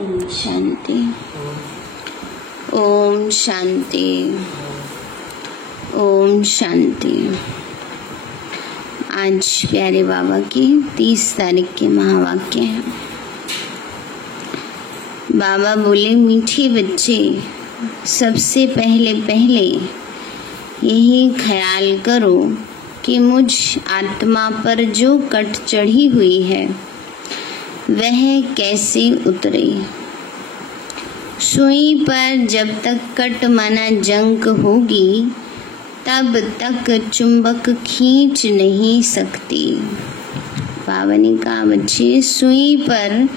ओम शांति। ओम शांति। ओम शांति। आज प्यारे बाबा की 30 तारीख के महावाक्य हैं। बाबा बोले, मीठे बच्चे, सबसे पहले यही ख्याल करो कि मुझ आत्मा पर जो कट चढ़ी हुई है वह कैसे उतरे। सुई पर जब तक कट माना जंग होगी तब तक चुंबक खींच नहीं सकती। बाबा ने कहा, बच्चे, सुई पर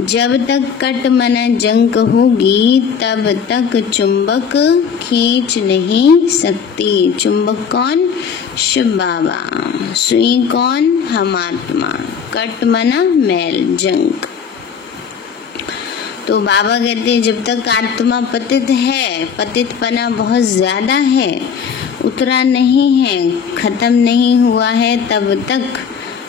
जब तक कट माना जंग होगी तब तक चुंबक खींच नहीं सकती। चुंबक कौन? शिव बाबा। सुई कौन? हम आत्मा। कट मना मैल, जंग। तो बाबा कहते हैं जब तक आत्मा पतित है, पतितपना बहुत ज्यादा है, उतरा नहीं है, खत्म नहीं हुआ है, तब तक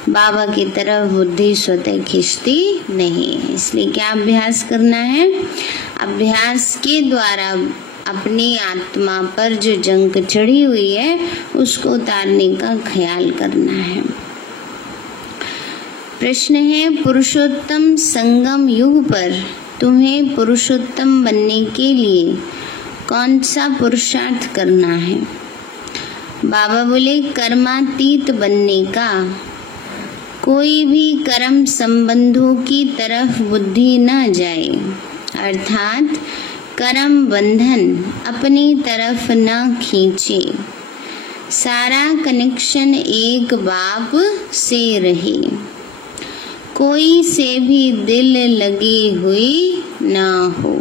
बाबा की तरफ बुद्धि स्वतः खींचती नहीं है। इसलिए क्या अभ्यास करना है? अभ्यास के द्वारा अपनी आत्मा पर जो जंग चढ़ी हुई है उसको उतारने का ख्याल करना है। प्रश्न है, पुरुषोत्तम संगम युग पर तुम्हें पुरुषोत्तम बनने के लिए कौन सा पुरुषार्थ करना है? बाबा बोले, कर्मातीत बनने का। कोई भी कर्म संबंधों की तरफ बुद्धि न जाए, अर्थात कर्म बंधन अपनी तरफ न खींचे। सारा कनेक्शन एक बाप से रहे, कोई से भी दिल लगी हुई न हो।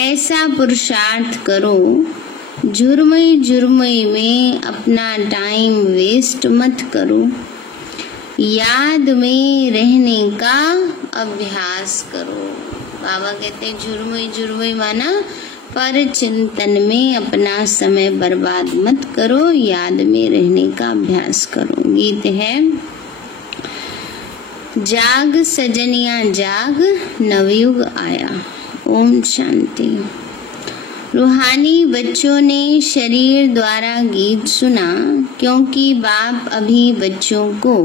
ऐसा पुरुषार्थ करो, झुरमुई में अपना टाइम वेस्ट मत करो। याद में रहने का अभ्यास करो। बाबा कहते हैं झुरमुई माना पर चिंतन में अपना समय बर्बाद मत करो, याद में रहने का अभ्यास करो। गीत है, जाग सजनिया जाग, नवयुग आया। ओम शांति। रूहानी बच्चों ने शरीर द्वारा गीत सुना, क्योंकि बाप अभी बच्चों को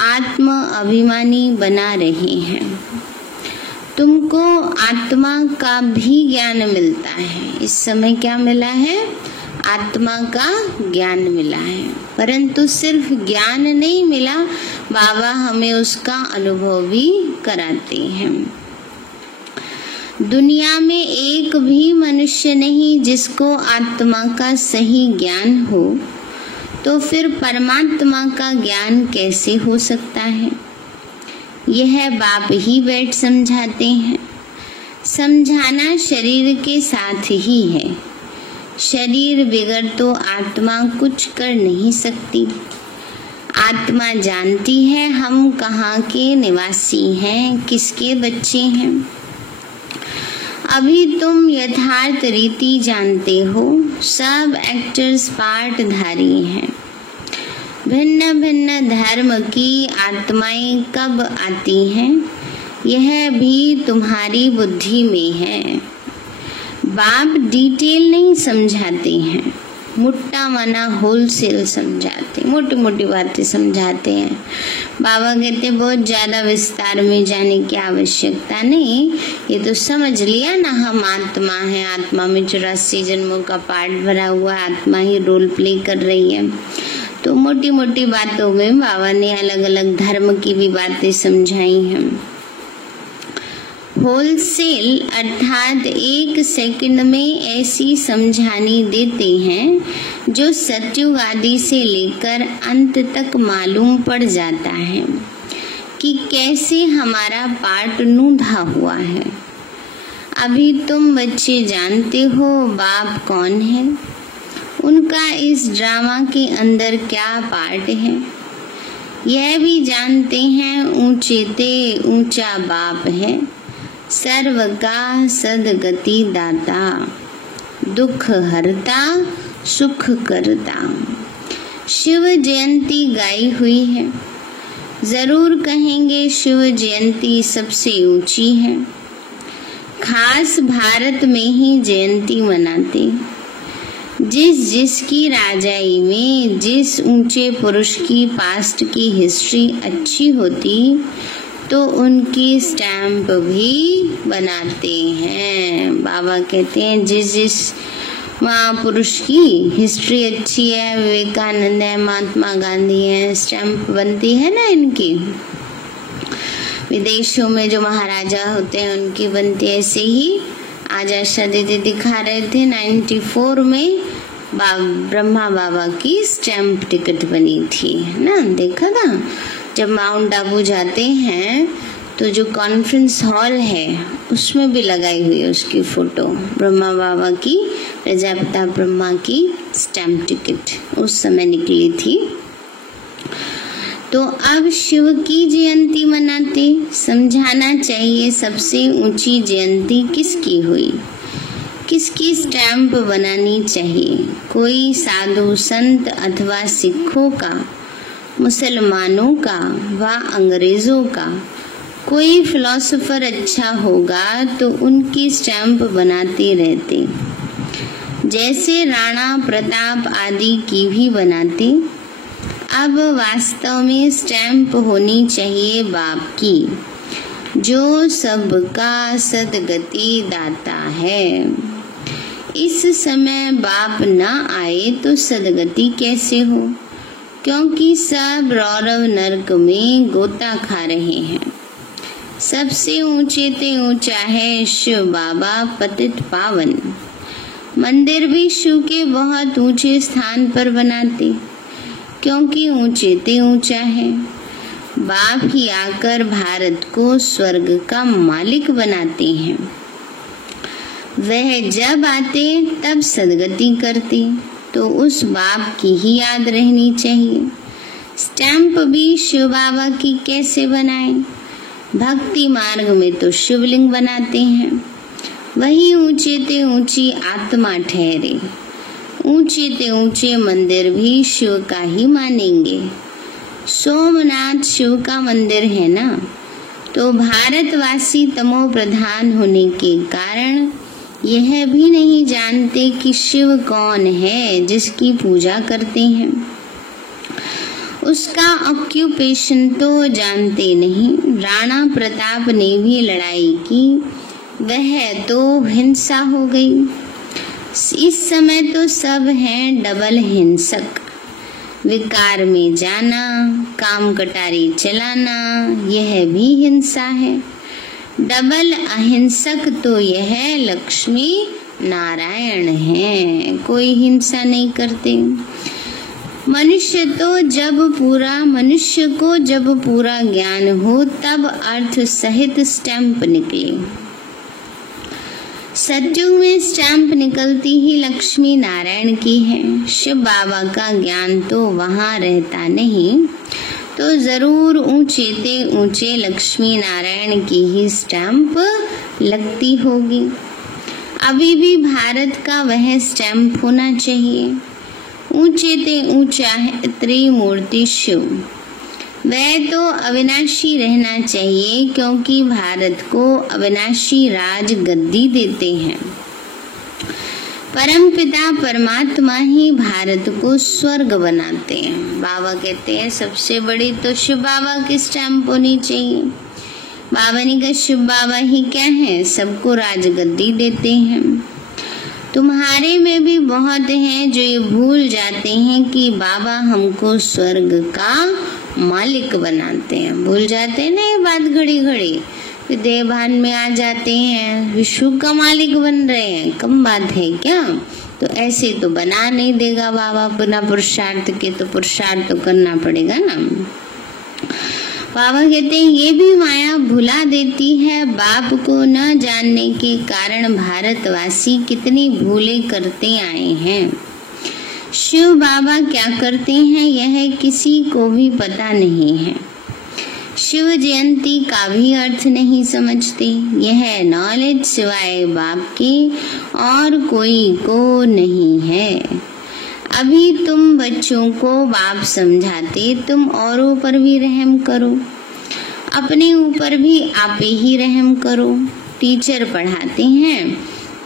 आत्म अभिमानी बना रहे हैं। तुमको आत्मा का भी ज्ञान मिलता है। इस समय क्या मिला है? आत्मा का ज्ञान मिला है, परंतु सिर्फ ज्ञान नहीं मिला, बाबा हमें उसका अनुभव भी कराते हैं। दुनिया में एक भी मनुष्य नहीं जिसको आत्मा का सही ज्ञान हो, तो फिर परमात्मा का ज्ञान कैसे हो सकता है? यह बाप ही बैठ समझाते हैं। समझाना शरीर के साथ ही है। शरीर बिगड़ तो आत्मा कुछ कर नहीं सकती। आत्मा जानती है हम कहाँ के निवासी हैं, किसके बच्चे हैं। अभी तुम यथार्थ रीति जानते हो, सब एक्टर्स पार्टधारी हैं। भिन्न भिन्न धर्म की आत्माएं कब आती हैं, यह भी तुम्हारी बुद्धि में है। बाप डिटेल नहीं समझाते हैं, मुट्टा मना होलसेल समझाते, मोटी मोटी बातें समझाते हैं। बाबा कहते बहुत ज्यादा विस्तार में जाने की आवश्यकता नहीं, ये तो समझ लिया ना, हम आत्मा है, आत्मा में 84 जन्मों का पार्ट भरा हुआ, आत्मा ही रोल प्ले कर रही है। तो मोटी मोटी बातों में बाबा ने अलग अलग धर्म की भी बातें समझाई हैं। होलसेल अर्थात एक सेकंड में ऐसी समझानी देते हैं जो सतयुग आदि से लेकर अंत तक मालूम पड़ जाता है कि कैसे हमारा पार्ट नूंधा हुआ है। अभी तुम बच्चे जानते हो बाप कौन है, उनका इस ड्रामा के अंदर क्या पार्ट है। यह भी जानते हैं ऊंचे ते ऊंचा बाप है, सर्व का सदगति दाता, दुख हरता सुख करता। शिव जयंती गाई हुई है, जरूर कहेंगे शिव जयंती सबसे ऊंची है। खास भारत में ही जयंती मनाते। जिसकी राजाई में जिस ऊंचे पुरुष की पास्ट की हिस्ट्री अच्छी होती तो उनकी स्टैंप भी बनाते हैं। बाबा कहते हैं जिस महापुरुष की हिस्ट्री अच्छी है, विवेकानंद है, महात्मा गांधी है, स्टैंप बनती है ना इनकी। विदेशों में जो महाराजा होते हैं उनकी बनती है। ऐसे ही आज आशा दीदी दिखा रहे थे 94 में ब्रह्मा बाबा की स्टैंप टिकट बनी थी ना, देखा था। जब माउंट आबू जाते हैं तो जो कॉन्फ्रेंस हॉल है उसमें भी लगाई हुई है उसकी फोटो, ब्रह्मा बाबा की, प्रजापिता ब्रह्मा की स्टैंप टिकट उस समय निकली थी। तो अब शिव की जयंती मनाते। समझाना चाहिए सबसे ऊंची जयंती किसकी हुई, किसकी स्टैंप बनानी चाहिए। कोई साधु संत अथवा सिखों का, मुसलमानों का व अंग्रेजों का। कोई फिलोसोफर अच्छा होगा तो उनकी स्टैंप बनाते रहते, जैसे राणा प्रताप आदि की भी बनाते। अब वास्तव में स्टैंप होनी चाहिए बाप की, जो सबका सदगति दाता है। इस समय बाप न आए तो सदगति कैसे हो, क्योंकि सब रौरव नरक में गोता खा रहे हैं। सबसे ऊंचे ते ऊंचा है शिव बाबा पतित पावन। मंदिर भी शिव के बहुत ऊंचे स्थान पर बनाते, क्योंकि ऊंचे ते ऊंचा है। बाप ही आकर भारत को स्वर्ग का मालिक बनाते हैं। वह जब आते तब सदगति करते, तो उस बाप की ही याद रहनी चाहिए। स्टैंप भी शिव बाबा की कैसे बनाए। भक्ति मार्ग में तो शिवलिंग बनाते हैं, वही ऊंचे ते ऊंची आत्मा ठहरे। ऊंचे ते ऊंचे मंदिर भी शिव का ही मानेंगे। सोमनाथ शिव का मंदिर है ना, तो भारतवासी तमो प्रधान होने के कारण यह भी नहीं जानते कि शिव कौन है जिसकी पूजा करते हैं। उसका ऑक्यूपेशन तो जानते नहीं। राणा प्रताप ने भी लड़ाई की, वह तो हिंसा हो गई। इस समय तो सब हैं डबल हिंसक। विकार में जाना, काम कटारी चलाना, यह भी हिंसा है। डबल अहिंसक तो यह लक्ष्मी नारायण है, कोई हिंसा नहीं करते। मनुष्य को जब पूरा ज्ञान हो तब अर्थ सहित स्टैंप निकले। सतयुग में स्टैंप निकलती ही लक्ष्मी नारायण की है। शिव बाबा का ज्ञान तो वहाँ रहता नहीं, तो जरूर ऊंचे ते ऊंचे लक्ष्मी नारायण की ही स्टैंप लगती होगी। अभी भी भारत का वह स्टैंप होना चाहिए। ऊंचे ते ऊंचा है त्रिमूर्ति शिव, वह तो अविनाशी रहना चाहिए, क्योंकि भारत को अविनाशी राज गद्दी देते हैं। परमपिता परमात्मा ही भारत को स्वर्ग बनाते हैं। बाबा कहते हैं सबसे बड़ी तो शिव बाबा की स्टैंप होनी चाहिए। बाबा ने कहा शिव बाबा ही क्या है, सबको राजगद्दी देते हैं। तुम्हारे में भी बहुत हैं जो ये भूल जाते हैं कि बाबा हमको स्वर्ग का मालिक बनाते हैं। भूल जाते हैं ना ये बात घड़ी घड़ी, देह भान में आ जाते हैं, विश्व का मालिक बन रहे हैं। कम बात है क्या? तो ऐसे तो बना नहीं देगा बाबा बिना पुरुषार्थ के, तो पुरुषार्थ तो करना पड़ेगा ना। बाबा कहते हैं ये भी माया भुला देती है। बाप को न जानने के कारण भारतवासी कितनी भूले करते आए हैं। शिव बाबा क्या करते हैं यह किसी को भी पता नहीं है। शिव जयंती का भी अर्थ नहीं समझते। यह नॉलेज सिवाय बाप के और कोई को नहीं है। अभी तुम बच्चों को बाप समझाते, तुम औरों पर भी रहम करो, अपने ऊपर भी आप ही रहम करो। टीचर पढ़ाते हैं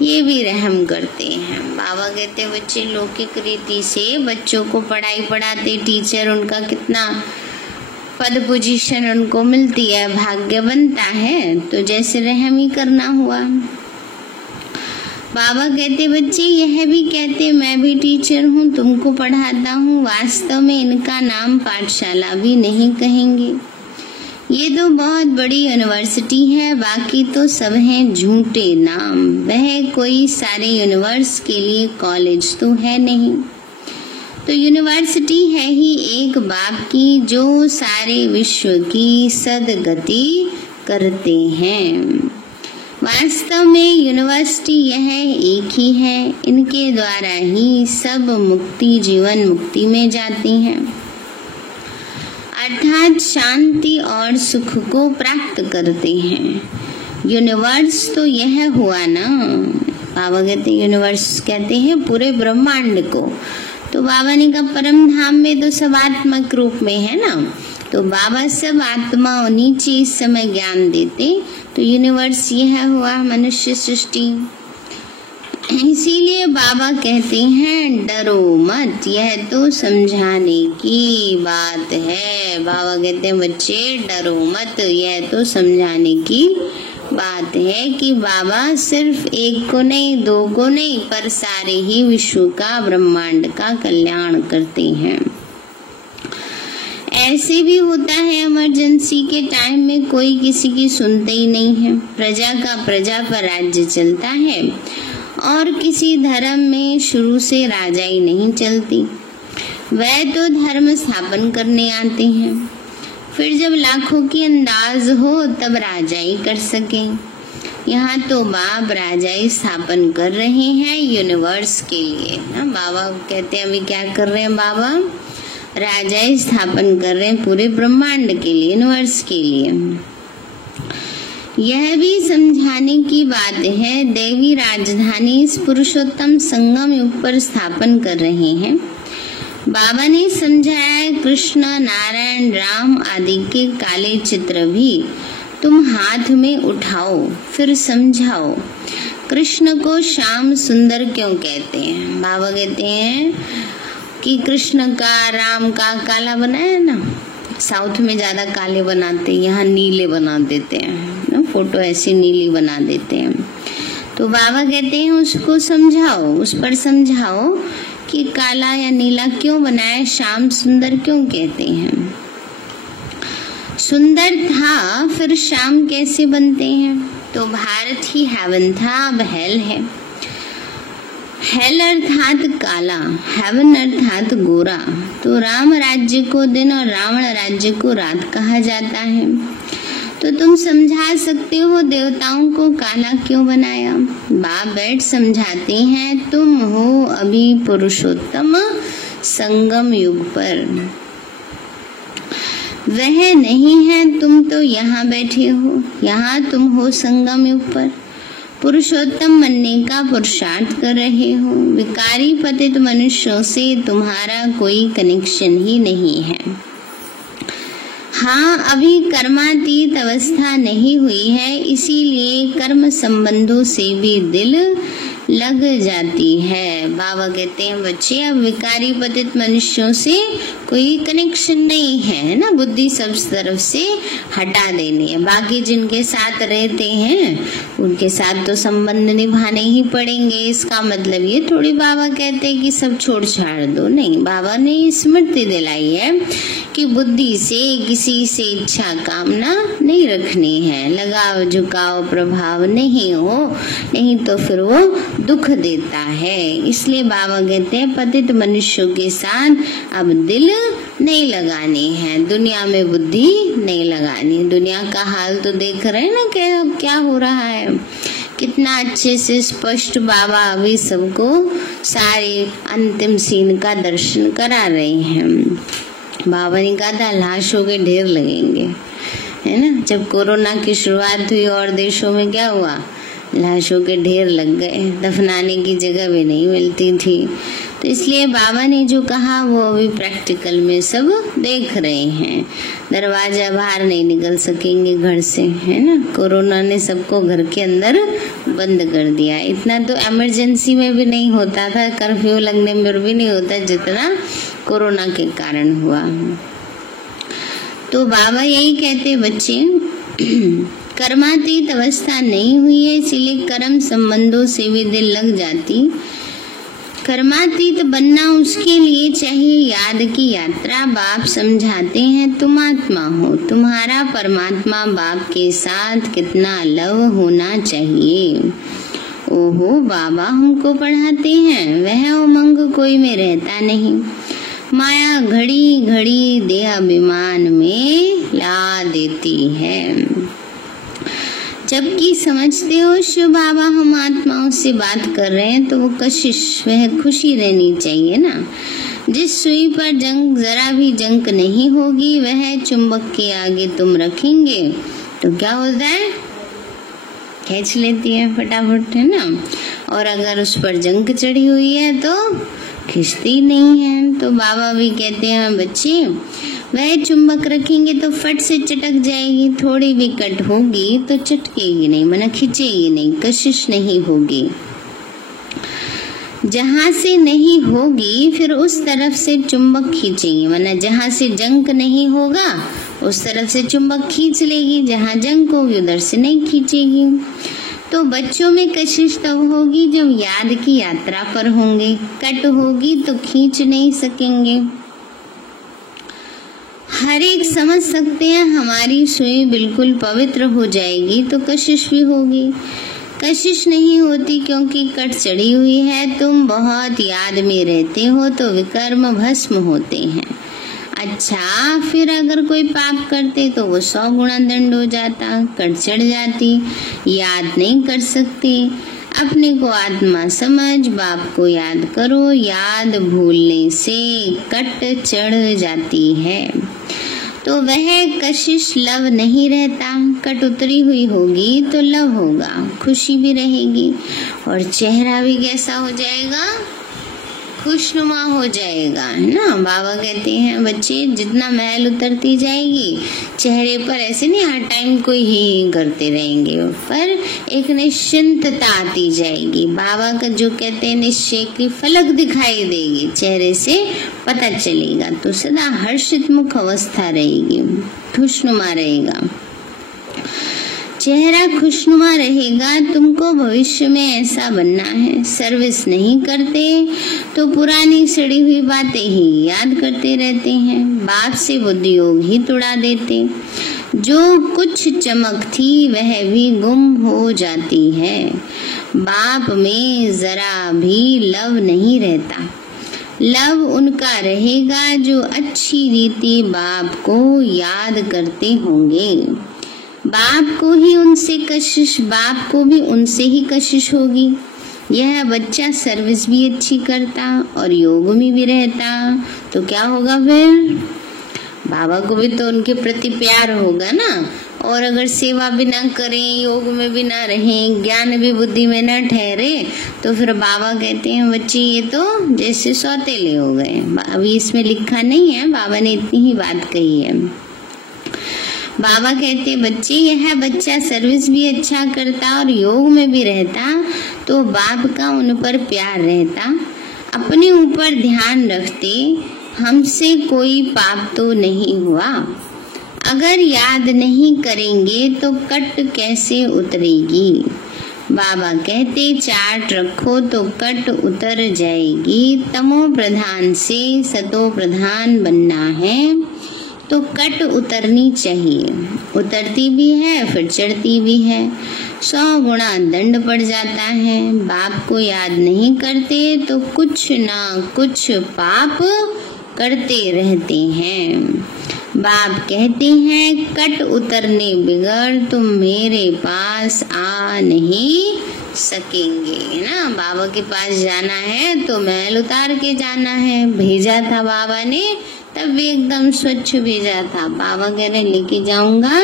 ये भी रहम करते हैं। बाबा कहते हैं बच्चे लौकिक रीति से बच्चों को पढ़ाते टीचर, उनका कितना पद पोजीशन उनको मिलती है, भाग्य बनता है, तो जैसे रहम ही करना हुआ। बाबा कहते बच्चे यह भी कहते मैं भी टीचर हूँ, तुमको पढ़ाता हूँ, वास्तव में इनका नाम पाठशाला भी नहीं कहेंगे, ये तो बहुत बड़ी यूनिवर्सिटी है, बाकी तो सब हैं झूठे नाम, वह कोई सारे यूनिवर्स के लिए कॉलेज तो है नहीं, तो यूनिवर्सिटी है ही एक बाप की जो सारे विश्व की सदगति करते हैं। वास्तव में यूनिवर्सिटी यह एक ही है, इनके द्वारा ही सब मुक्ति जीवन मुक्ति में जाती हैं, अर्थात शांति और सुख को प्राप्त करते हैं। यूनिवर्स तो यह हुआ ना, बाबा कहते यूनिवर्स कहते हैं पूरे ब्रह्मांड को, तो बाबा ने कहा परम धाम में तो सब आत्मक रूप में है ना, तो बाबा सब आत्माओं नीचे इस समय ज्ञान देते, तो यूनिवर्स यह हुआ मनुष्य सृष्टि। इसीलिए बाबा कहते हैं डरो मत, यह तो समझाने की बात है। बाबा कहते हैं बच्चे डरो मत, यह तो समझाने की बात है कि बाबा सिर्फ एक को नहीं, दो को नहीं, पर सारे ही विश्व का ब्रह्मांड का कल्याण करते हैं। ऐसे भी होता है इमरजेंसी के टाइम में कोई किसी की सुनते ही नहीं है, प्रजा का प्रजा पर राज्य चलता है, और किसी धर्म में शुरू से राजा ही नहीं चलती, वह तो धर्म स्थापन करने आते हैं, फिर जब लाखों की अंदाज हो तब राजा ही कर सके। यहाँ तो बाप राजा ही स्थापन कर रहे हैं यूनिवर्स के लिए ना। बाबा कहते हैं अभी क्या कर रहे हैं बाबा, राजा ही स्थापन कर रहे हैं पूरे ब्रह्मांड के लिए, यूनिवर्स के लिए। यह भी समझाने की बात है देवी राजधानी इस पुरुषोत्तम संगम युग पर स्थापन कर रहे हैं। बाबा ने समझाया है कृष्ण नारायण राम आदि के काले चित्र भी तुम हाथ में उठाओ फिर समझाओ कृष्ण को श्याम सुंदर क्यों कहते हैं। बाबा कहते हैं कि कृष्ण का राम का काला बनाया ना, साउथ में ज्यादा काले बनाते, यहाँ नीले बना देते हैं ना, फोटो ऐसी नीली बना देते हैं। तो बाबा कहते हैं उसको समझाओ, उस पर समझाओ कि काला या नीला क्यों बनाया, श्याम सुंदर क्यों कहते हैं। सुंदर था फिर श्याम कैसे बनते हैं, तो भारत ही हेवन था, अब हेल है। हेल अर्थात काला, हेवन अर्थात गोरा, तो राम राज्य को दिन और रावण राज्य को रात कहा जाता है। तो तुम समझा सकते हो देवताओं को काला क्यों बनाया। बाप बैठ समझाते हैं तुम हो अभी पुरुषोत्तम संगम युग पर, वह नहीं है, तुम तो यहाँ बैठे हो, यहाँ तुम हो संगम युग पर, पुरुषोत्तम बनने का पुरुषार्थ कर रहे हो। विकारी पतित मनुष्यों से तुम्हारा कोई कनेक्शन ही नहीं है। हाँ, अभी कर्मातीत अवस्था नहीं हुई है, इसीलिए कर्म संबंधों से भी दिल लग जाती है। बाबा कहते हैं बच्चे अब विकारी पतित मनुष्यों से कोई कनेक्शन नहीं है ना, बुद्धि सब तरफ से हटा देनी है। बाकी जिनके साथ रहते हैं उनके साथ तो संबंध निभाने ही पड़ेंगे। इसका मतलब ये थोड़ी बाबा कहते हैं कि सब छोड़ छाड़ दो, नहीं। बाबा ने स्मृति दिलाई है कि बुद्धि से किसी से इच्छा कामना नहीं रखनी है, लगाव झुकाव प्रभाव नहीं हो, नहीं तो फिर वो दुख देता है। इसलिए बाबा कहते हैं पतित मनुष्यों के साथ अब दिल नहीं लगाने हैं, दुनिया में बुद्धि नहीं लगानी। दुनिया का हाल तो देख रहे हैं ना क्या हो रहा है, कितना अच्छे से स्पष्ट बाबा अभी सबको सारे अंतिम सीन का दर्शन करा रहे हैं। बाबा ने कहा था लाशों के ढेर लगेंगे, है ना। जब कोरोना की शुरुआत हुई और देशों में क्या हुआ, लाशों के ढेर लग गए, दफनाने की जगह भी नहीं मिलती थी। तो इसलिए बाबा ने जो कहा वो अभी प्रैक्टिकल में सब देख रहे हैं। दरवाजा बाहर नहीं निकल सकेंगे घर से, है ना। कोरोना ने सबको घर के अंदर बंद कर दिया। इतना तो इमरजेंसी में भी नहीं होता था, कर्फ्यू लगने में भी नहीं होता जितना कोरोना के कारण हुआ। तो बाबा यही कहते बच्चे, कर्मातीत अवस्था नहीं हुई है, इसलिए कर्म संबंधों से भी दिल लग जाती। कर्मातीत बनना उसके लिए चाहिए याद की यात्रा। बाप समझाते हैं तुम आत्मा हो, तुम्हारा परमात्मा बाप के साथ कितना लव होना चाहिए। ओहो बाबा हमको पढ़ाते हैं, वह उमंग कोई में रहता नहीं। माया घड़ी घड़ी देह अभिमान में ला देती है। जबकि समझते हो शिव बाबा हम आत्माओं से बात कर रहे हैं, तो वो कशिश, वह खुशी रहनी चाहिए ना। जिस सुई पर जंग जरा भी जंक नहीं होगी, वह चुंबक के आगे तुम रखेंगे तो क्या होता है, खींच लेती है फटाफट, है ना। और अगर उस पर जंग चढ़ी हुई है तो खींचती नहीं है। तो बाबा भी कहते हैं बच्चे, वह चुंबक रखेंगे तो फट से चटक जाएगी, थोड़ी भी कट होगी तो चटकेगी नहीं, माना खींचेगी नहीं, कशिश नहीं होगी। जहां से नहीं होगी फिर उस तरफ से चुंबक खींचेगी, माना जहां से जंक नहीं होगा उस तरफ से चुंबक खींच लेगी, जहां जंक होगी उधर से नहीं खींचेगी। तो बच्चों में कशिश तब होगी जब याद की यात्रा पर होंगे, कट होगी तो खींच नहीं सकेंगे। हर एक समझ सकते हैं हमारी सुई बिल्कुल पवित्र हो जाएगी तो कशिश भी होगी। कशिश नहीं होती क्योंकि कट चढ़ी हुई है, तुम बहुत याद में रहते हो तो विकर्म भस्म होते हैं। अच्छा, फिर अगर कोई पाप करते तो वो 100 गुना दंड हो जाता, कट चढ़ जाती, याद नहीं कर सकते। अपने को आत्मा समझ, बाप को याद करो, याद भूलने से कट चढ़ जाती है। तो वह कशिश लव नहीं रहता, कट उतरी हुई होगी तो लव होगा, खुशी भी रहेगी और चेहरा भी कैसा हो जाएगा, खुशनुमा हो जाएगा, है ना। बाबा कहते हैं बच्चे, जितना मैल उतरती जाएगी चेहरे पर ऐसे नहीं हर टाइम कोई ही करते रहेंगे, पर एक निश्चिंतता आती जाएगी। बाबा का जो कहते हैं निश्चय की फलक दिखाई देगी, चेहरे से पता चलेगा, तो सदा हर्षित मुख अवस्था रहेगी, खुशनुमा रहेगा। चेहरा खुशनुमा रहेगा। तुमको भविष्य में ऐसा बनना है। सर्विस नहीं करते तो पुरानी सड़ी हुई बातें ही याद करते रहते हैं, बाप से बुद्धि योग ही तुड़ा देते। जो कुछ चमक थी वह भी गुम हो जाती है। बाप में जरा भी लव नहीं रहता। लव उनका रहेगा जो अच्छी रीति बाप को याद करते होंगे। बाप को ही उनसे कशिश, बाप को भी उनसे ही कशिश होगी। यह बच्चा सर्विस भी अच्छी करता और योग में भी रहता तो क्या होगा, फिर बाबा को भी तो उनके प्रति प्यार होगा ना। और अगर सेवा भी ना करें, योग में भी ना रहें, ज्ञान भी बुद्धि में ना ठहरे, तो फिर बाबा कहते हैं बच्चे ये तो जैसे सौतेले हो गए। अभी इसमें लिखा नहीं है, बाबा ने इतनी ही बात कही है। बाबा कहते बच्चे, यह बच्चा सर्विस भी अच्छा करता और योग में भी रहता तो बाप का उन पर प्यार रहता। अपने ऊपर ध्यान रखते, हमसे कोई पाप तो नहीं हुआ। अगर याद नहीं करेंगे तो कट कैसे उतरेगी। बाबा कहते चार्ट रखो तो कट उतर जाएगी। तमो प्रधान से सतो प्रधान बनना है तो कट उतरनी चाहिए। उतरती भी है फिर चढ़ती भी है। 100 गुना दंड पड़ जाता है। बाप को याद नहीं करते तो कुछ ना कुछ पाप करते रहते हैं। बाप कहते हैं कट उतरने बिगड़ तुम मेरे पास आ नहीं सकेंगे, है ना। बाबा के पास जाना है तो मैल उतार के जाना है। भेजा था बाबा ने तब भी एकदम स्वच्छ भेजा था। बाबा कह रहे लेके जाऊंगा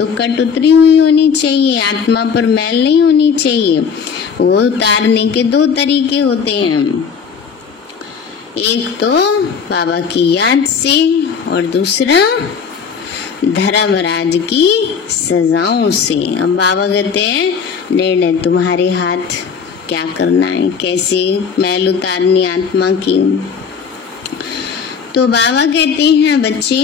तो कट उतरी हुई होनी चाहिए, आत्मा पर मैल नहीं होनी चाहिए। वो उतारने के दो तरीके होते हैं, एक तो बाबा की याद से और दूसरा धर्मराज की सजाओं से। अब बाबा कहते हैं निर्णय तुम्हारे हाथ, क्या करना है, कैसे मैल उतारनी आत्मा की। तो बाबा कहते हैं बच्चे,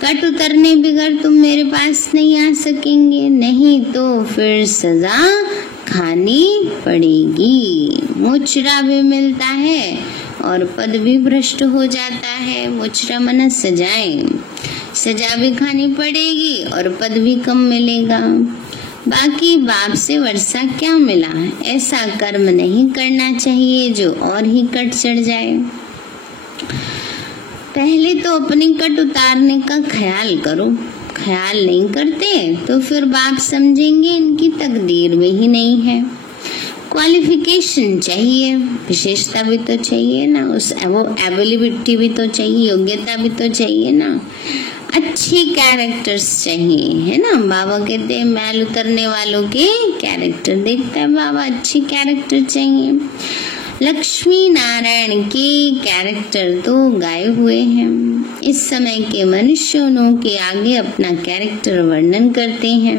कट उतरने बगैर तुम मेरे पास नहीं आ सकेंगे, नहीं तो फिर सजा खानी पड़ेगी। मुचरा भी मिलता है और पद भी भ्रष्ट हो जाता है। मुचरा मना सजाएं, सजा भी खानी पड़ेगी और पद भी कम मिलेगा। बाकी बाप से वर्षा क्या मिला, ऐसा कर्म नहीं करना चाहिए जो और ही कट चढ़ जाए। पहले तो अपनी कट उतारने का ख्याल करो, ख्याल नहीं करते तो फिर बाप समझेंगे इनकी तकदीर में ही नहीं है। क्वालिफिकेशन चाहिए, विशेषता भी तो चाहिए ना, वो एबिलिटी भी तो चाहिए, योग्यता भी तो चाहिए ना, अच्छे कैरेक्टर्स चाहिए, है ना। बाबा कहते हैं मैल उतरने वालों के कैरेक्टर देखता है बाबा, अच्छे कैरेक्टर चाहिए। लक्ष्मी नारायण के कैरेक्टर तो गाए हुए हैं, इस समय के मनुष्यों के आगे अपना कैरेक्टर वर्णन करते हैं।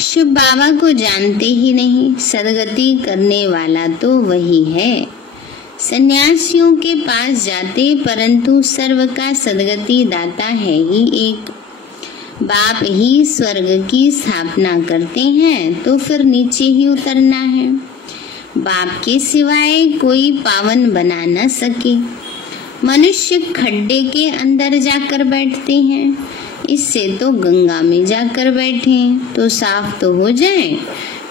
शिव बाबा को जानते ही नहीं, सदगति करने वाला तो वही है। सन्यासियों के पास जाते परंतु सर्व का सदगति दाता है ही एक। बाप ही स्वर्ग की स्थापना करते हैं तो फिर नीचे ही उतरना है। बाप के सिवाय कोई पावन बना न सके। मनुष्य खड्डे के अंदर जाकर बैठते हैं, इससे तो गंगा में जाकर बैठे तो साफ तो हो जाए।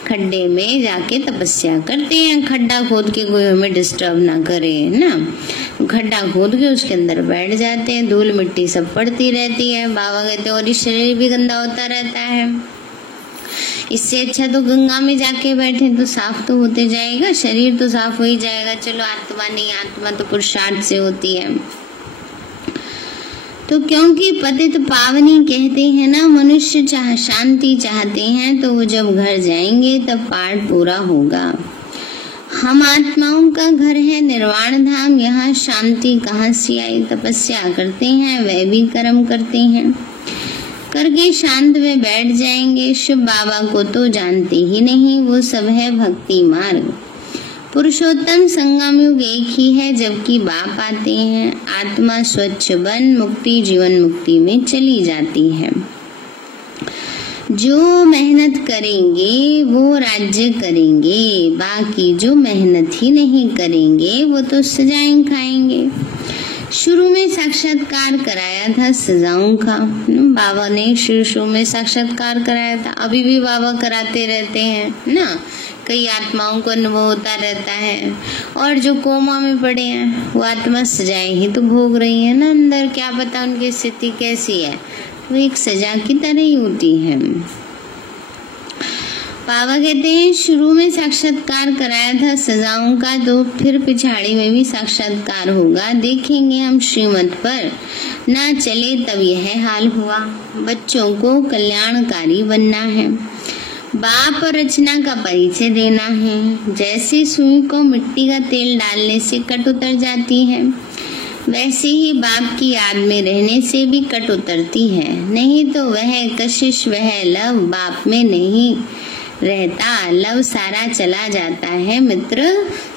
खड्डे में जाके तपस्या करते हैं, खड्डा खोद के कोई हमें डिस्टर्ब ना करे ना, खड्डा खोद के उसके अंदर बैठ जाते हैं, धूल मिट्टी सब पड़ती रहती है। बाबा कहते हैं और ये शरीर भी गंदा होता रहता है, इससे अच्छा तो गंगा में जाके बैठे तो साफ तो होते जाएगा, शरीर तो साफ हो ही जाएगा। चलो आत्मा नहीं, आत्मा तो पुरुषार्थ से होती है। तो क्योंकि पतित पावनी कहते हैं ना, मनुष्य शांति चाहते हैं तो वो जब घर जाएंगे तब पाठ पूरा होगा। हम आत्माओं का घर है निर्वाण धाम, यहाँ शांति कहाँ से आई। तपस्या करते हैं, वह भी कर्म करते हैं, करके शांत में बैठ जाएंगे। शिव बाबा को तो जानते ही नहीं, वो सब है भक्ति मार्ग। पुरुषोत्तम संगम युग एक ही है जबकि बाप आते हैं। आत्मा स्वच्छ बन मुक्ति जीवन मुक्ति में चली जाती है। जो मेहनत करेंगे वो राज्य करेंगे, बाकी जो मेहनत ही नहीं करेंगे वो तो सजाएं खाएंगे। शुरू में साक्षात्कार कराया था सजाओं का, बाबा ने शुरू में साक्षात्कार कराया था, अभी भी बाबा कराते रहते हैं ना। कई आत्माओं को अनुभव होता रहता है, और जो कोमा में पड़े हैं वो आत्मा सजाएं ही तो भोग रही है ना अंदर, क्या पता उनकी स्थिति कैसी है, वो एक सजा की तरह ही होती है। बाबा कहते हैं शुरू में साक्षात्कार कराया था सजाओं का, तो फिर पिछाड़ी में भी साक्षात्कार होगा। देखेंगे हम श्रीमत पर ना चले तब यह हाल हुआ। बच्चों को कल्याणकारी बनना है, बाप और रचना का परिचय देना है। जैसे सुई को मिट्टी का तेल डालने से कट उतर जाती है, वैसे ही बाप की याद में रहने से भी कट उतरती है। नहीं तो वह कशिश वह लव बाप में नहीं रहता, लव सारा चला जाता है मित्र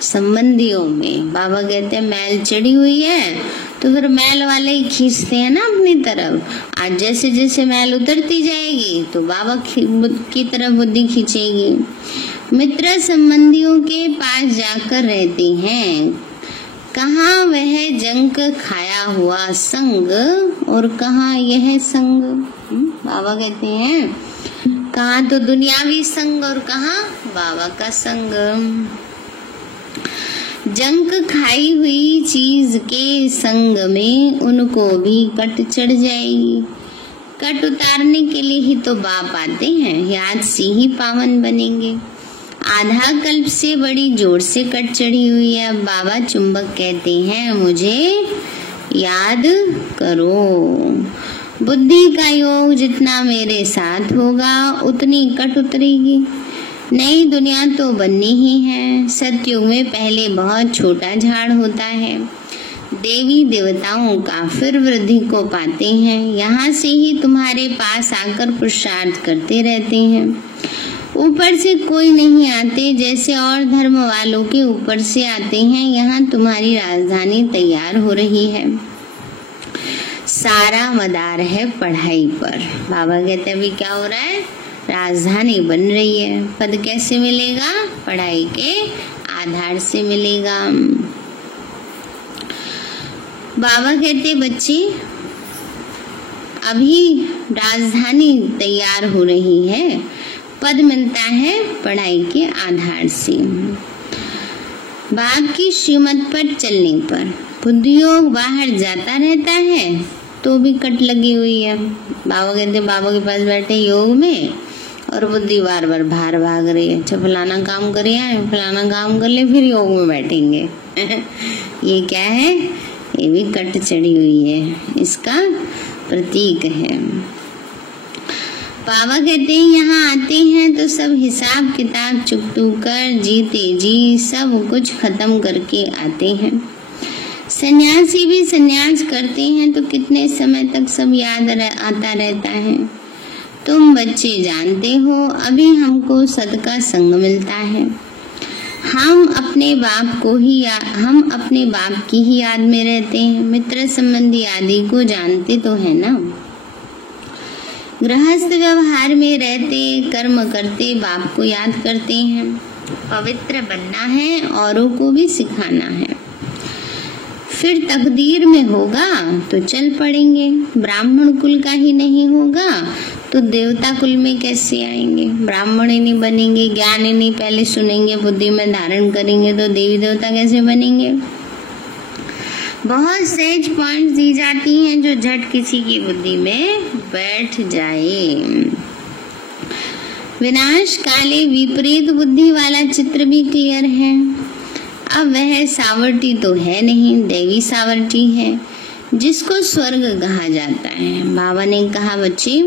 संबंधियों में। बाबा कहते हैं मैल चढ़ी हुई है तो फिर मैल वाले ही खींचते हैं ना अपनी तरफ। आज जैसे जैसे मैल उतरती जाएगी तो बाबा की तरफ बुद्धि खींचेगी। मित्र संबंधियों के पास जाकर रहते हैं, कहाँ वह जंक खाया हुआ संग और कहाँ यह संग। बाबा कहते हैं कहाँ तो दुनियावी संग और कहाँ बाबा का संग। जंक खाई हुई चीज के संग में उनको भी कट चढ़ जाएगी। कट उतारने के लिए ही तो बाप आते हैं, याद से ही पावन बनेंगे। आधा कल्प से बड़ी जोर से कट चढ़ी हुई है। अब बाबा चुंबक कहते हैं मुझे याद करो। बुद्धि का योग जितना मेरे साथ होगा उतनी कट उतरेगी। नई दुनिया तो बननी ही है। सतयुग में पहले बहुत छोटा झाड़ होता है। देवी देवताओं का फिर वृद्धि को पाते हैं। यहाँ से ही तुम्हारे पास आकर पुरुषार्थ करते रहते हैं। ऊपर से कोई नहीं आते, जैसे और धर्म वालों के ऊपर से आते हैं। यहाँ तुम्हारी राजधानी तैयार हो रही है। सारा मदार है पढ़ाई पर। बाबा कहते अभी क्या हो रहा है? राजधानी बन रही है। पद कैसे मिलेगा? पढ़ाई के आधार से मिलेगा। बाबा कहते बच्चे अभी राजधानी तैयार हो रही है, पद मिलता है पढ़ाई के आधार से। बाप की श्रीमत पर चलने पर बुद्धि योग बाहर जाता रहता है तो भी कट लगी हुई है। बाबा कहते बाबा के पास बैठे योग में और बुद्धि बार बार बाहर भाग रही है। अच्छा फलाना काम करिए, फलाना काम कर ले, फिर योग में बैठेंगे। ये क्या है? ये भी कट चढ़ी हुई है, इसका प्रतीक है। बाबा कहते हैं यहाँ आते हैं तो सब हिसाब किताब चुकतू कर जीते जी सब कुछ खत्म करके आते हैं। सन्यासी भी सन्यास करते हैं तो कितने समय तक सब याद आता रहता है। तुम बच्चे जानते हो अभी हमको सदका संग मिलता है। हम अपने बाप की ही याद में रहते हैं। मित्र संबंधी आदि को जानते तो है ना। गृहस्थ व्यवहार में रहते कर्म करते बाप को याद करते हैं। पवित्र बनना है, औरों को भी सिखाना है। फिर तकदीर में होगा तो चल पड़ेंगे। ब्राह्मण कुल का ही नहीं होगा तो देवता कुल में कैसे आएंगे? ब्राह्मण ही नहीं बनेंगे, ज्ञान ही नहीं पहले सुनेंगे, बुद्धि में धारण करेंगे तो देवी देवता कैसे बनेंगे? बहुत सहज पॉइंट्स दी जाती हैं जो झट किसी की बुद्धि में बैठ जाए। विनाश काले विपरीत बुद्धि वाला चित्र भी क्लियर है। अब वह सावर्टी तो है नहीं, देवी सावर्टी है जिसको स्वर्ग कहा जाता है। बाबा ने कहा बच्चे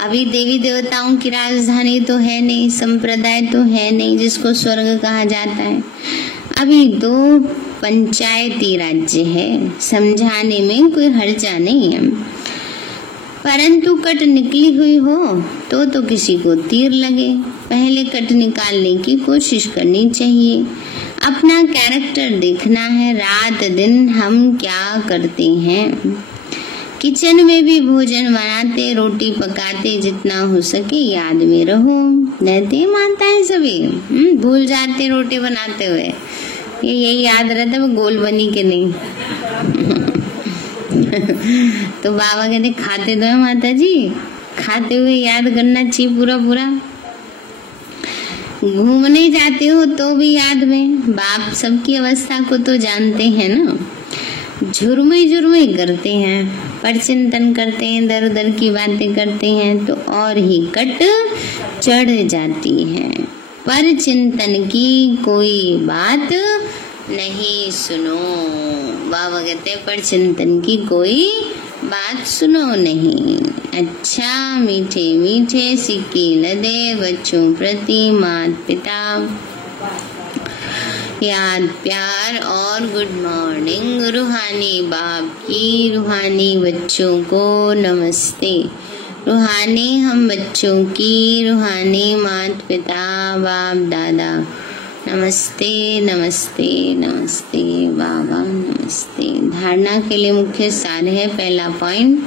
अभी देवी देवताओं की राजधानी तो है नहीं, संप्रदाय तो है नहीं जिसको स्वर्ग कहा जाता है। अभी 2 पंचायती राज्य है, समझाने में कोई हर्जा नहीं है। परंतु कट निकली हुई हो तो किसी को तीर लगे। पहले कट निकालने की कोशिश करनी चाहिए। अपना कैरेक्टर देखना है। रात दिन हम क्या करते हैं। किचन में भी भोजन बनाते, रोटी पकाते, जितना हो सके याद में रहो। रहते मानता है सभी, भूल जाते रोटी बनाते हुए। यही याद रहता है गोल बनी के नहीं। तो बाबा कहते खाते तो है माता जी, खाते हुए याद करना चाहिए पूरा पूरा। घूमने जाते हो तो भी याद में। बाप सबकी अवस्था को तो जानते हैं ना। झुरमुई करते हैं, पर चिंतन करते हैं, इधर उधर की बातें करते हैं तो और ही कट चढ़ जाती है। पर चिंतन की कोई बात नहीं सुनो। बाबा कहते हैं पर चिंतन की कोई बात सुनो नहीं। अच्छा मीठे मीठे सिक्के लदे बच्चों प्रति माता पिता याद प्यार और गुड मॉर्निंग। रूहानी बाप की रूहानी बच्चों को नमस्ते। रूहानी हम बच्चों की रूहानी माता पिता बाप दादा नमस्ते नमस्ते नमस्ते बाबा नमस्ते। धारणा के लिए मुख्य सार है। पहला पॉइंट,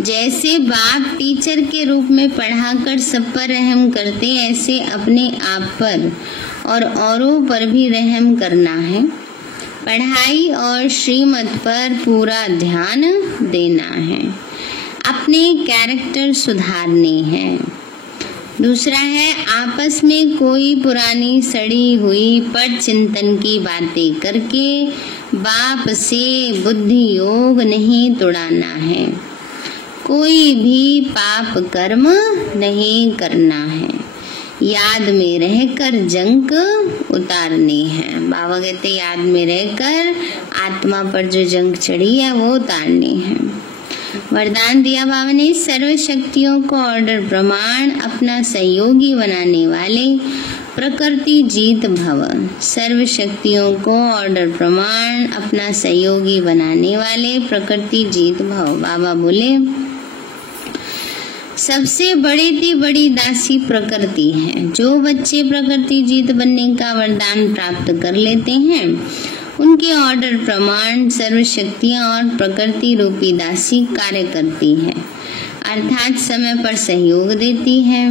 जैसे बाप टीचर के रूप में पढ़ाकर सब पर रहम करते, ऐसे अपने आप पर और औरों पर भी रहम करना है। पढ़ाई और श्रीमत पर पूरा ध्यान देना है। अपने कैरेक्टर सुधारने हैं। दूसरा है आपस में कोई पुरानी सड़ी हुई पर चिंतन की बातें करके बाप से बुद्धि योग नहीं तोड़ाना है। कोई भी पाप कर्म नहीं करना है। याद में रहकर जंक उतारने हैं। बाबा कहते याद में रहकर आत्मा पर जो जंग चढ़ी है वो उतारनी है। वरदान दिया बाबा ने, सर्व शक्तियों को ऑर्डर प्रमाण अपना सहयोगी बनाने वाले प्रकृति जीत भव। सर्व शक्तियों को ऑर्डर प्रमाण अपना सहयोगी बनाने वाले प्रकृति जीत भव। बाबा बोले सबसे बड़ी दासी प्रकृति है। जो बच्चे प्रकृति जीत बनने का वरदान प्राप्त कर लेते हैं उनके ऑर्डर प्रमाण सर्व शक्तियां और प्रकृति रूपी दासी कार्य करती है, अर्थात समय पर सहयोग देती है।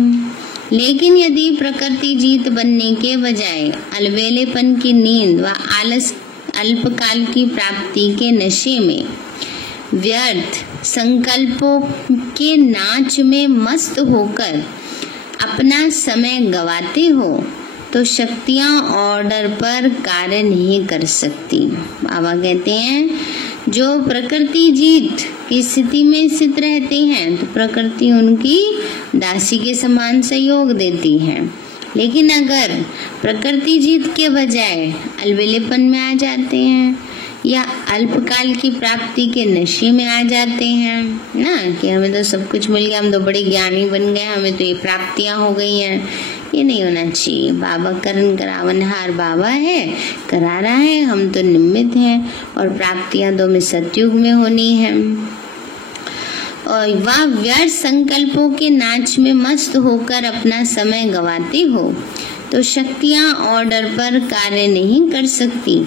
लेकिन यदि प्रकृति जीत बनने के बजाय अलबेलेपन की नींद व आलस अल्पकाल की प्राप्ति के नशे में व्यर्थ संकल्पों के नाच में मस्त होकर अपना समय गवाते हो तो शक्तियां ऑर्डर पर कार्य नहीं कर सकती। बाबा कहते हैं जो प्रकृति जीत की स्थिति में स्थित रहते हैं तो प्रकृति उनकी दासी के समान सहयोग देती है। लेकिन अगर प्रकृति जीत के बजाय अलबेलेपन में आ जाते हैं या अल्पकाल की प्राप्ति के नशे में आ जाते हैं ना, कि हमें तो सब कुछ मिल गया, हम तो बड़े ज्ञानी बन गए, हमें तो ये प्राप्तियां हो गई हैं, ये नहीं होना चाहिए। बाबा करण करावनहार बाबा है, करा रहा है, हम तो निमित्त हैं और प्राप्तियां तो में सतयुग में होनी है। और वह व्यर्थ संकल्पों के नाच में मस्त होकर अपना समय गवाते हो तो शक्तियां ऑर्डर पर कार्य नहीं कर सकती।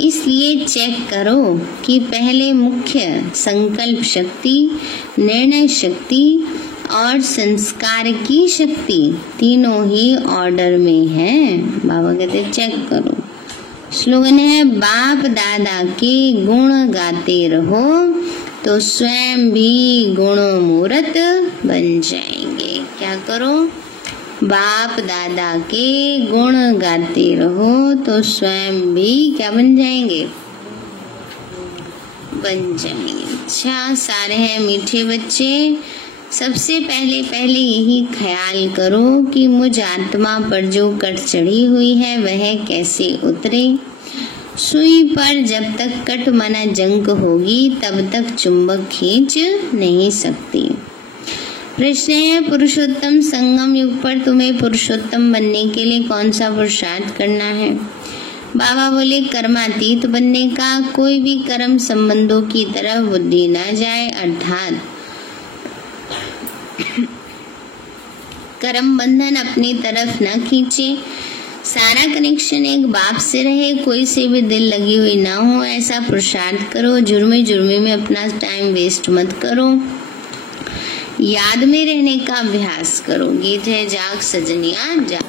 इसलिए चेक करो कि पहले मुख्य संकल्प शक्ति, निर्णय शक्ति और संस्कार की शक्ति तीनों ही ऑर्डर में है। बाबा कहते चेक करो। स्लोगन है बाप दादा के गुण गाते रहो तो स्वयं भी गुणमूर्त बन जाएंगे। क्या करो? बाप दादा के गुण गाते रहो तो स्वयं भी क्या बन जाएंगे? बन जाएंगे। अच्छा, सारे हैं मीठे बच्चे। सबसे पहले यही ख्याल करो कि मुझ आत्मा पर जो कट चढ़ी हुई है वह कैसे उतरे। सुई पर जब तक कट मना जंग होगी तब तक चुंबक खींच नहीं सकती। प्रश्न है पुरुषोत्तम संगम युग पर तुम्हें पुरुषोत्तम बनने के लिए कौन सा पुरुषार्थ करना है? बाबा बोले कर्मातीत बनने का। कोई भी कर्म संबंधों की तरफ बुद्धि न जाए, अर्थात कर्म बंधन अपनी तरफ न खींचे। सारा कनेक्शन एक बाप से रहे, कोई से भी दिल लगी हुई ना हो, ऐसा पुरुषार्थ करो। जुर्मे में अपना टाइम वेस्ट मत करो। याद में रहने का अभ्यास करो। गीत है जाग सजनिया जाग।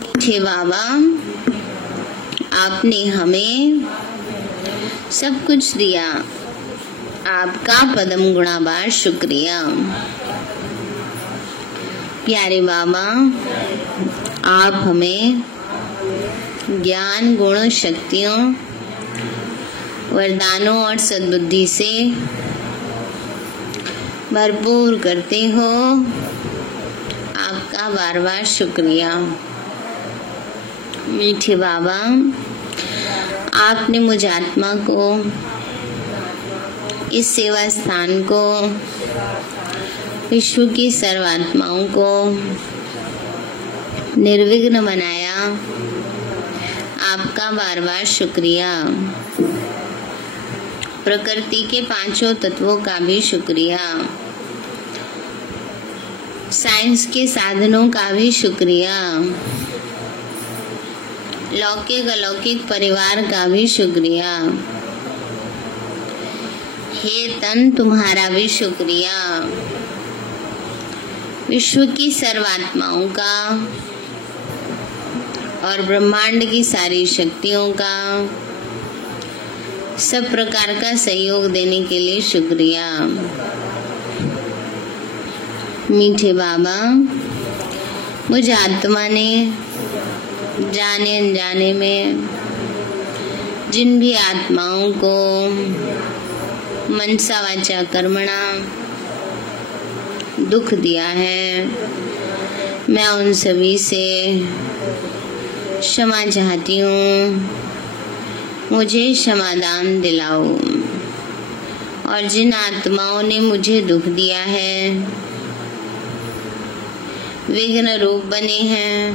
मीठे बाबा, आपने हमें सब कुछ दिया, आपका पदम गुणाबार शुक्रिया। प्यारे बाबा, आप हमें ज्ञान, गुण, शक्तियों, वरदानों और सद्बुद्धि से भरपूर करते हो। आपका बार बार शुक्रिया। मीठे बाबा, आपने मुझ आत्मा को, इस सेवा स्थान को, विश्व की सर्वात्माओं को निर्विघ्न बनाया। आपका बार बार शुक्रिया। प्रकृति के पांचों तत्वों का भी शुक्रिया। साइंस के साधनों का भी शुक्रिया। लौकिक अलौकिक परिवार का भी शुक्रिया। हे तन, तुम्हारा भी शुक्रिया। विश्व की सर्वात्माओं का और ब्रह्मांड की सारी शक्तियों का सब प्रकार का सहयोग देने के लिए शुक्रिया। मीठे बाबा, मुझ आत्मा ने जाने अनजाने में जिन भी आत्माओं को मनसा वाचा कर्मणा दुख दिया है, मैं उन सभी से क्षमा चाहती हूँ। मुझे क्षमादान दिलाओ। और जिन आत्माओं ने मुझे दुख दिया है, विघ्न रूप बने हैं,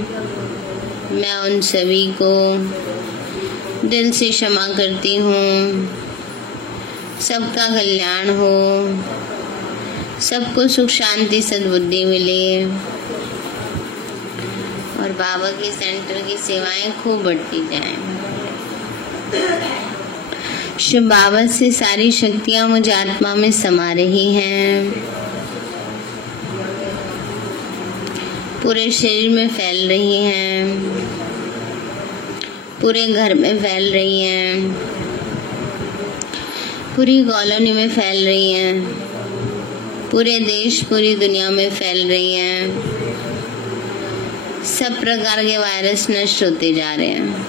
मैं उन सभी को दिल से क्षमा करती हूँ। सबका कल्याण हो, सबको सुख शांति सद्बुद्धि मिले और बाबा के सेंटर की सेवाएं खूब बढ़ती जाएं। शिव बाबा से सारी शक्तियां मुझ आत्मा में समा रही हैं, पूरे शरीर में फैल रही हैं, पूरे घर में फैल रही हैं, पूरी कॉलोनी में फैल रही हैं, पूरे देश पूरी दुनिया में फैल रही हैं। सब प्रकार के वायरस नष्ट होते जा रहे हैं।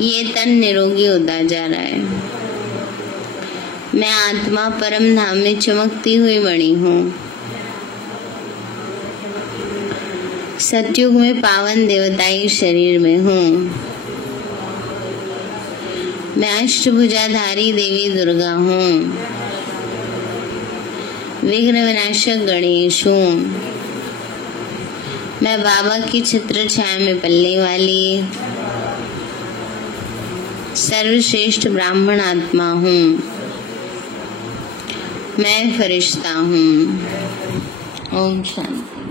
ये तन निरोगी होता जा रहा है। मैं आत्मा परम धाम में चमकती हुई मणि हूँ। सतयुग में पावन देवताई शरीर में हूँ। मैं अष्टभुजाधारी देवी दुर्गा हूँ। विघ्न विनाशक गणेश हूँ। मैं बाबा की छत्र छाया में पलने वाली सर्वश्रेष्ठ ब्राह्मण आत्मा हूँ। मैं फरिश्ता हूँ। ओम शांति।